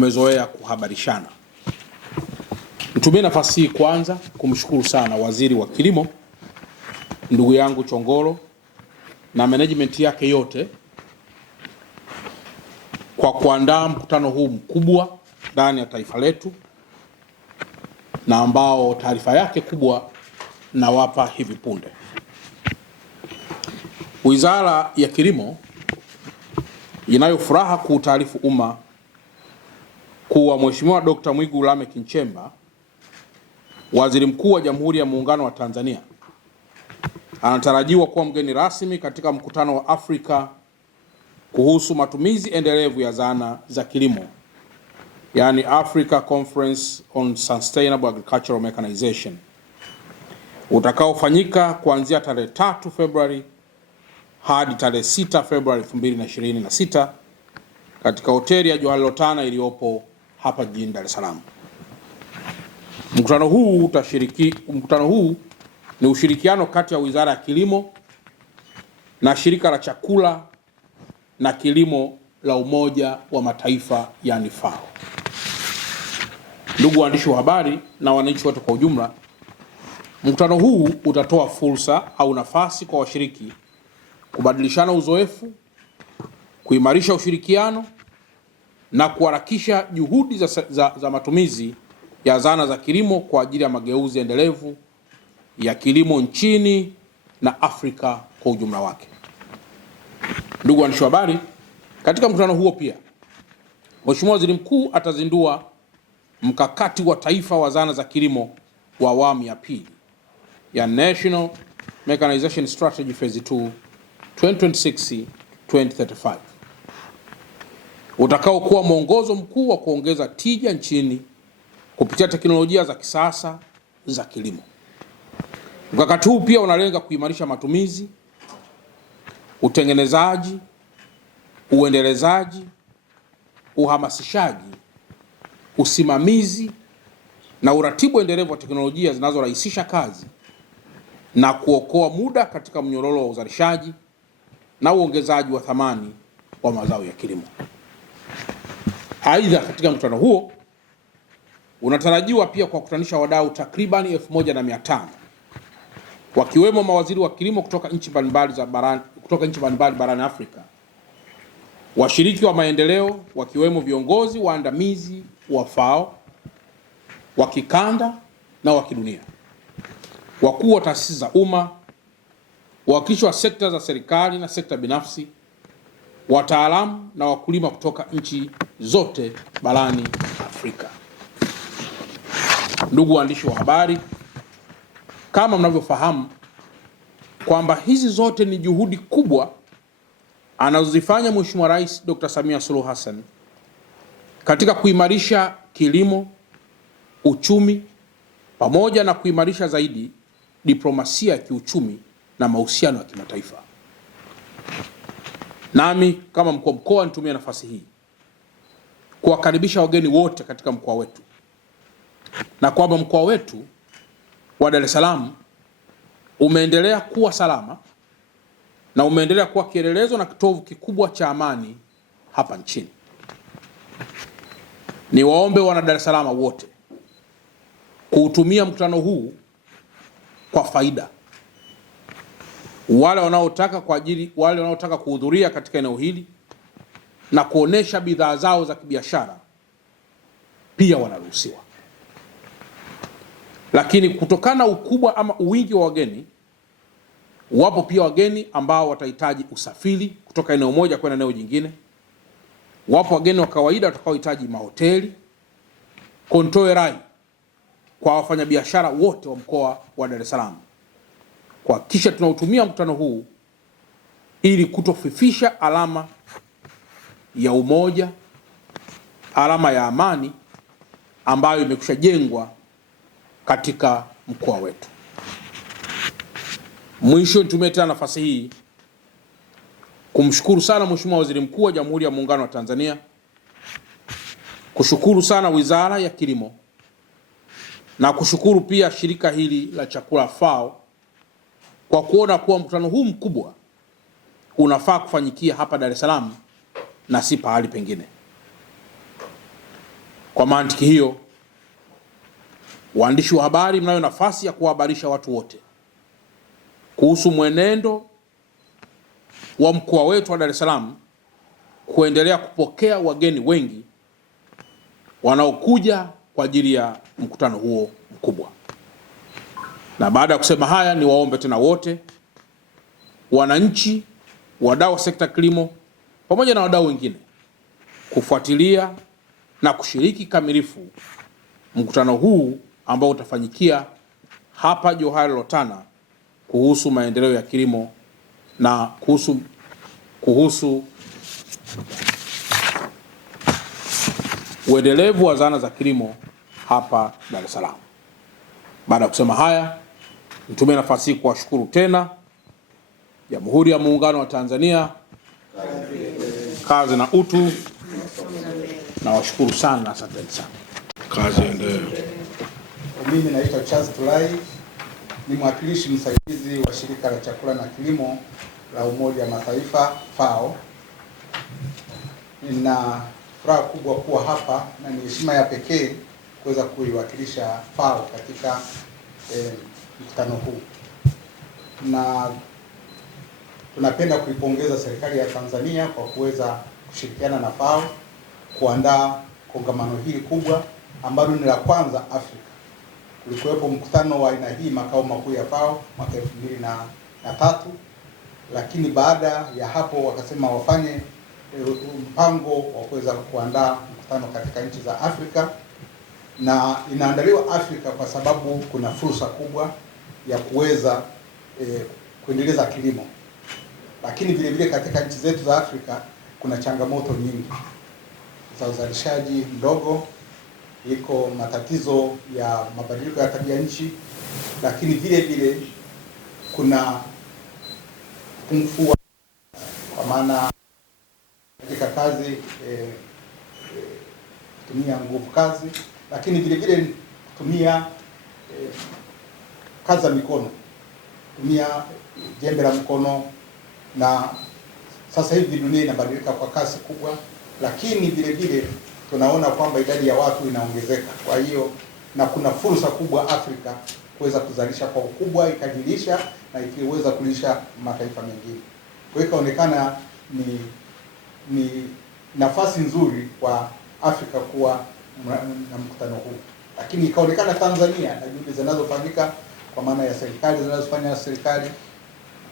tumezoea kuhabarishana. Nitumie nafasi hii kwanza kumshukuru sana Waziri wa Kilimo ndugu yangu Chongolo na management yake yote kwa kuandaa mkutano huu mkubwa ndani ya taifa letu, na ambao taarifa yake kubwa nawapa hivi punde. Wizara ya Kilimo inayo furaha kuutaarifu umma kuwa Mheshimiwa Dr. Mwigulu Lameck Nchemba, Waziri Mkuu wa Jamhuri ya Muungano wa Tanzania, anatarajiwa kuwa mgeni rasmi katika mkutano wa Afrika kuhusu matumizi endelevu ya zana za kilimo, yani Africa Conference on Sustainable Agricultural Mechanization, utakaofanyika kuanzia tarehe 3 Februari hadi tarehe 6 Februari 2026 katika hoteli ya Johari Lotana iliyopo hapa jijini Dar es Salaam. Mkutano huu ni ushirikiano kati ya Wizara ya Kilimo na Shirika la Chakula na Kilimo la Umoja wa Mataifa, yani FAO. Ndugu waandishi wa habari na wananchi wote kwa ujumla, mkutano huu utatoa fursa au nafasi kwa washiriki kubadilishana uzoefu, kuimarisha ushirikiano na kuharakisha juhudi za matumizi ya zana za kilimo kwa ajili ya mageuzi endelevu ya kilimo nchini na Afrika kwa ujumla wake. Ndugu waandishi wa habari, katika mkutano huo pia Mheshimiwa Waziri Mkuu atazindua mkakati wa taifa wa zana za kilimo wa awamu ya pili ya National Mechanization Strategy Phase 2 2026-2035 utakaokuwa mwongozo mkuu wa kuongeza tija nchini kupitia teknolojia za kisasa za kilimo. Mkakati huu pia unalenga kuimarisha matumizi, utengenezaji, uendelezaji, uhamasishaji, usimamizi na uratibu endelevu wa teknolojia zinazorahisisha kazi na kuokoa muda katika mnyororo wa uzalishaji na uongezaji wa thamani wa mazao ya kilimo. Aidha, katika mkutano huo unatarajiwa pia kuwakutanisha wadau takriban 1500 wakiwemo mawaziri wa kilimo kutoka nchi mbalimbali barani Afrika, washiriki wa maendeleo wakiwemo viongozi waandamizi wa FAO wa kikanda na wa kidunia, wakuu wa taasisi za umma, wawakilishi wa sekta za serikali na sekta binafsi, wataalamu na wakulima kutoka nchi zote barani Afrika. Ndugu waandishi wa habari, kama mnavyofahamu kwamba hizi zote ni juhudi kubwa anazozifanya Mheshimiwa Rais Dr. Samia Suluhu Hassan katika kuimarisha kilimo, uchumi, pamoja na kuimarisha zaidi diplomasia ya kiuchumi na mahusiano ya kimataifa. Nami kama mkuu wa mkoa nitumie nafasi hii kuwakaribisha wageni wote katika mkoa wetu, na kwamba mkoa wetu wa Dar es Salaam umeendelea kuwa salama na umeendelea kuwa kielelezo na kitovu kikubwa cha amani hapa nchini. Ni waombe wana Dar es Salaam wote kuutumia mkutano huu kwa faida. Wale wanaotaka kuhudhuria katika eneo hili na kuonesha bidhaa zao za kibiashara pia wanaruhusiwa. Lakini kutokana na ukubwa ama uwingi wa wageni, wapo pia wageni ambao watahitaji usafiri kutoka eneo moja kwenda eneo jingine. Wapo wageni wa kawaida watakaohitaji mahoteli. Kontoe rai kwa wafanyabiashara wote wa mkoa wa Dar es Salaam kuhakikisha tunautumia mkutano huu ili kutofifisha alama ya umoja, alama ya amani ambayo imekwisha jengwa katika mkoa wetu. Mwisho, nitumie tena nafasi hii kumshukuru sana Mheshimiwa Waziri Mkuu wa Jamhuri ya Muungano wa Tanzania, kushukuru sana Wizara ya Kilimo na kushukuru pia shirika hili la chakula FAO kwa kuona kuwa mkutano huu mkubwa unafaa kufanyikia hapa Dar es Salaam na si pahali pengine. Kwa mantiki hiyo, waandishi wa habari, mnayo nafasi ya kuwahabarisha watu wote kuhusu mwenendo wa mkoa wetu wa Dar es Salaam kuendelea kupokea wageni wengi wanaokuja kwa ajili ya mkutano huo mkubwa. Na baada ya kusema haya, ni waombe tena wote wananchi, wadau wa sekta kilimo pamoja na wadau wengine kufuatilia na kushiriki kamilifu mkutano huu ambao utafanyikia hapa Johari Lotana kuhusu maendeleo ya kilimo na kuhusu uendelevu wa zana za kilimo hapa Dar es Salaam. Baada ya kusema haya, nitumie nafasi hii kuwashukuru tena Jamhuri ya Muungano wa Tanzania, kazi na utu. Na washukuru sana, asanteni sana. Kazi endelee. Mimi naitwa Charles Tulai, ni mwakilishi msaidizi wa Shirika la Chakula na Kilimo la Umoja wa Mataifa FAO. Nina furaha kubwa kuwa hapa na ni heshima ya pekee kuweza kuiwakilisha FAO katika mkutano huu. Na tunapenda kuipongeza serikali ya Tanzania kwa kuweza kushirikiana na FAO kuandaa kongamano hili kubwa ambalo ni la kwanza Afrika. Kulikuwepo mkutano wa aina hii makao makuu ya FAO mwaka 2003, lakini baada ya hapo wakasema wafanye mpango wa kuweza kuandaa mkutano katika nchi za Afrika, na inaandaliwa Afrika kwa sababu kuna fursa kubwa ya kuweza kuendeleza kilimo, lakini vile vile katika nchi zetu za Afrika kuna changamoto nyingi za uzalishaji mdogo, iko matatizo ya mabadiliko ya tabia nchi, lakini vile vile kuna upungufu kwa maana katika kazi kutumia nguvu kazi, lakini vile vile kutumia kazi za mikono, kutumia jembe la mkono. Na sasa hivi dunia inabadilika kwa kasi kubwa, lakini vile vile tunaona kwamba idadi ya watu inaongezeka. Kwa hiyo na kuna fursa kubwa Afrika kuweza kuzalisha kwa ukubwa, ikajilisha na ikiweza kulisha mataifa mengine. Kwa hiyo ikaonekana ni nafasi nzuri kwa Afrika kuwa na mkutano huu, lakini ikaonekana Tanzania na juhudi zinazofanyika kwa maana ya serikali zinazofanya serikali,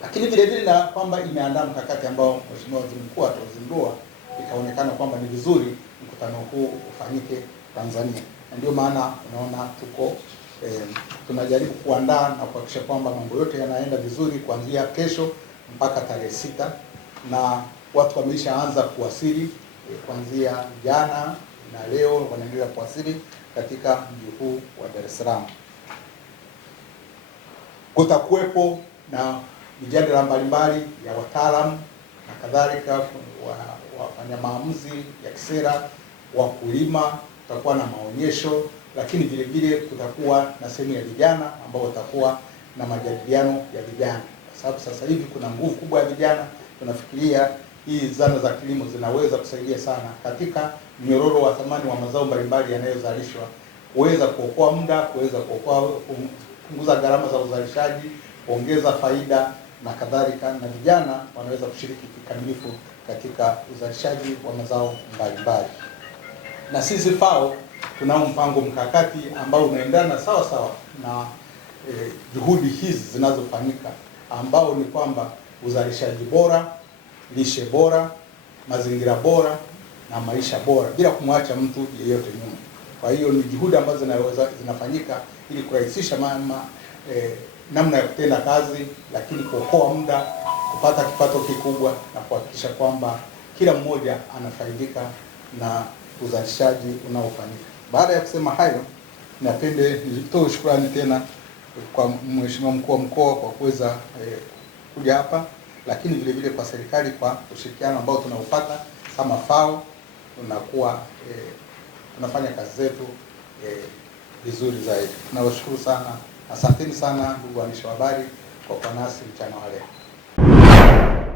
lakini vile vile na kwamba imeandaa mkakati ambao Mheshimiwa Waziri Mkuu atazindua, ikaonekana kwamba ni vizuri mkutano huu ufanyike Tanzania. Na ndio maana unaona tuko tunajaribu kuandaa na kuhakikisha kwamba mambo yote yanaenda vizuri kuanzia kesho mpaka tarehe 6, na watu wameshaanza kuwasili kuanzia jana na leo wanaendelea kuwasili katika mji huu wa Dar es Salaam. Kutakuwepo na mijadala mbalimbali ya wataalamu na kadhalika, wafanya maamuzi ya kisera, wakulima, kutakuwa na maonyesho, lakini vile vile kutakuwa na sehemu ya vijana ambao watakuwa na majadiliano ya vijana, kwa sababu sasa hivi kuna nguvu kubwa ya vijana. Tunafikiria hii zana za kilimo zinaweza kusaidia sana katika mnyororo wa thamani wa mazao mbalimbali yanayozalishwa, kuweza kuokoa muda, kuweza kupunguza gharama za uzalishaji, kuongeza faida na kadhalika, na vijana wanaweza kushiriki kikamilifu katika uzalishaji wa mazao mbalimbali. Na sisi FAO tunao mpango mkakati ambao unaendana sawa sawa na juhudi hizi zinazofanyika, ambao ni kwamba uzalishaji bora, lishe bora, mazingira bora na maisha bora bila kumwacha mtu yeyote nyuma. Kwa hiyo ni juhudi ambazo zinafanyika ili kurahisisha namna ya kutenda kazi, lakini kuokoa muda, kupata kipato kikubwa na kuhakikisha kwamba kila mmoja anafaidika na uzalishaji unaofanyika. Baada ya kusema hayo, napende nitoe shukrani tena kwa Mheshimiwa Mkuu wa Mkoa kwa kuweza kuja hapa, lakini vile vile kwa serikali kwa ushirikiano ambao tunaupata kama FAO. Tunakuwa tunafanya kazi zetu vizuri zaidi. Tunawashukuru sana. Asanteni sana ndugu waandishi wa habari kwa kuwa nasi mchana wa leo.